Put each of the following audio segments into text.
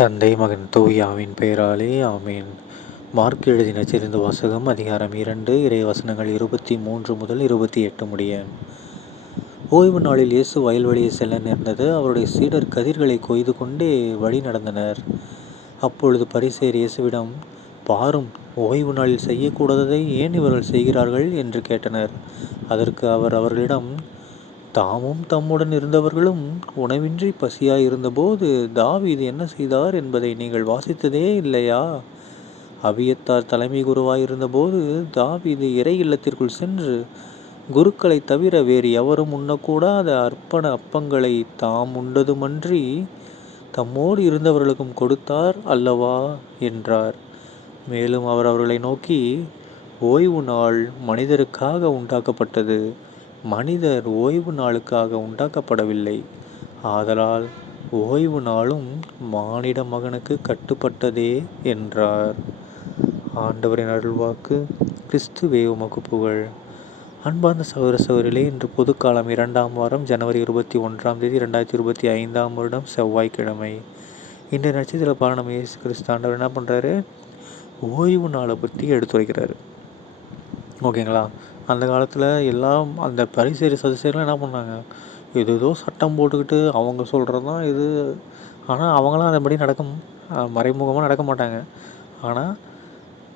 தந்தை மகன் தூயாவின் பெயராலே ஆமேன். மார்க் எழுதின சிறந்த வாசகம் அதிகாரம் இரண்டு இறை வசனங்கள் இருபத்தி மூன்று முதல் இருபத்தி எட்டு முடிய. ஓய்வு நாளில் இயேசு வயல்வெளியை செல்ல நேர்ந்தது. அவருடைய சீடர் கதிர்களை கொய்து கொண்டே வழி நடந்தனர். அப்பொழுது பரிசேர் இயேசுவிடம் பாரும் ஓய்வு நாளில் செய்யக்கூடாததை ஏன் இவர்கள் செய்கிறார்கள்? என்று கேட்டனர். அதற்கு அவர் அவர்களிடம் தாமும் தம்முடன் இருந்தவர்களும் உணவின்றி பசியாயிருந்தபோது தாவீது என்ன செய்தார் என்பதை நீங்கள் வாசித்ததே இல்லையா? அவியத்தார் தலைமை குருவாயிருந்தபோது தாவீது இறை இல்லத்திற்குள் சென்று குருக்களை தவிர வேறு எவரும் உண்ணக்கூடாத அர்ப்பண அப்பங்களை தாம் உண்டதுமன்றி தம்மோடு இருந்தவர்களுக்கும் கொடுத்தார் அல்லவா? என்றார். மேலும் அவர் அவர்களை நோக்கி ஓய்வு நாள் மனிதருக்காக உண்டாக்கப்பட்டது. மனிதர் ஓய்வு நாளுக்காக உண்டாக்கப்படவில்லை. ஆதலால் ஓய்வு நாளும் மானிட மகனுக்கு கட்டுப்பட்டதே என்றார். ஆண்டவரின் அருள்வாக்கு கிறிஸ்துவே உமக்கு புகழ். அன்பார்ந்த சகோதர சகோதரிகளே இன்று பொதுக்காலம் இரண்டாம் வாரம் ஜனவரி இருபத்தி ஒன்றாம் தேதி ரெண்டாயிரத்தி இருபத்தி ஐந்தாம் வருடம் செவ்வாய்க்கிழமை. இன்றைய நட்சத்திர பாரணம் இயேசு கிறிஸ்தாண்டவர் என்ன பண்ணுறாரு ஓய்வு நாளை பற்றி எடுத்துரைக்கிறாரு. ஓகேங்களா? அந்த காலத்தில் எல்லாம் அந்த பரிசேரி சதுசேரிலாம் என்ன பண்ணாங்க? ஏதேதோ ஏதோ சட்டம் போட்டுக்கிட்டு அவங்க சொல்கிறது தான் இது. ஆனால் அவங்களாம் அதன்படி நடக்க மறைமுகமாக நடக்க மாட்டாங்க. ஆனால்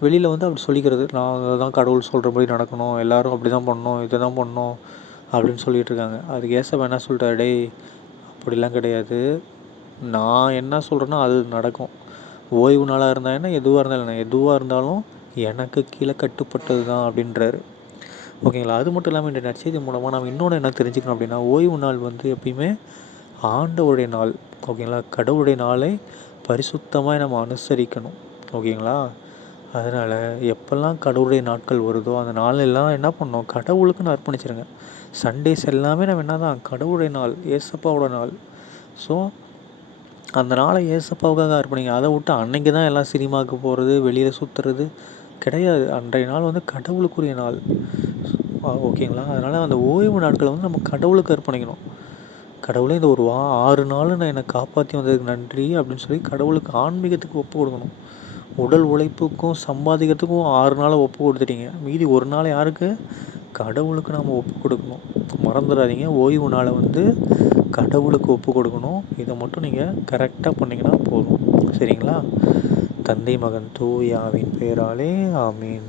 வெளியில் வந்து அப்படி சொல்லிக்கிறது நான் தான் கடவுள் சொல்கிறபடி நடக்கணும் எல்லோரும் அப்படி தான் பண்ணணும் இதை தான் பண்ணணும் அப்படின்னு சொல்லிகிட்டு இருக்காங்க. அதுக்கு ஏசப்ப என்ன சொல்லிட்டாரு டேய் அப்படிலாம் கிடையாது. நான் என்ன சொல்கிறேன்னா அது நடக்கும். ஓய்வு நாளாக இருந்தால் என்ன எதுவாக இருந்தாலும் எதுவாக இருந்தாலும் எனக்கு கீழே கட்டுப்பட்டது தான் அப்படின்றாரு. ஓகேங்களா? அது மட்டும் இல்லாமல் இந்த நற்செய்தி மூலமாக நம்ம இன்னொன்று என்ன தெரிஞ்சுக்கணும் அப்படின்னா ஓய்வு நாள் வந்து எப்பயுமே ஆண்டவுடைய நாள் ஓகேங்களா? கடவுளுடைய நாளை பரிசுத்தமாக நம்ம அனுசரிக்கணும் ஓகேங்களா? அதனால் எப்போல்லாம் கடவுளுடைய நாட்கள் வருதோ அந்த நாளெல்லாம் என்ன பண்ணோம் கடவுளுக்குன்னு அர்ப்பணிச்சிருங்க. சண்டேஸ் எல்லாமே நம்ம என்ன தான் கடவுளுடைய நாள் ஏசப்பாவோட நாள். ஸோ அந்த நாளை ஏசப்பாவுக்காக அர்ப்பணிங்க. அதை விட்டு அன்னைக்கு தான் எல்லாம் சினிமாவுக்கு போகிறது வெளியில் சுற்றுறது கிடையாது. அன்றைய நாள் வந்து கடவுளுக்குரிய நாள். ஓகேங்களா? அதனால் அந்த ஓய்வு நாட்களை வந்து நம்ம கடவுளுக்கு அர்ப்பணிக்கணும். கடவுளே இந்த ஒரு வா ஆறு நாள் நான் என்னை காப்பாற்றி வந்ததுக்கு நன்றி அப்படின்னு சொல்லி கடவுளுக்கு ஆன்மீகத்துக்கு ஒப்பு கொடுக்கணும். உடல் உழைப்புக்கும் சம்பாதிக்கிறதுக்கும் ஆறு நாளை ஒப்பு கொடுத்துட்டீங்க. மீதி ஒரு நாள் யாருக்கு? கடவுளுக்கு நாம் ஒப்பு கொடுக்கணும். மறந்துடாதீங்க. ஓய்வு நாளை வந்து கடவுளுக்கு ஒப்பு கொடுக்கணும். இதை மட்டும் நீங்கள் கரெக்டாக பண்ணிங்கன்னா போதும். சரிங்களா? தந்தை மகன் தூயாவின் பெயராலே ஆமீன்.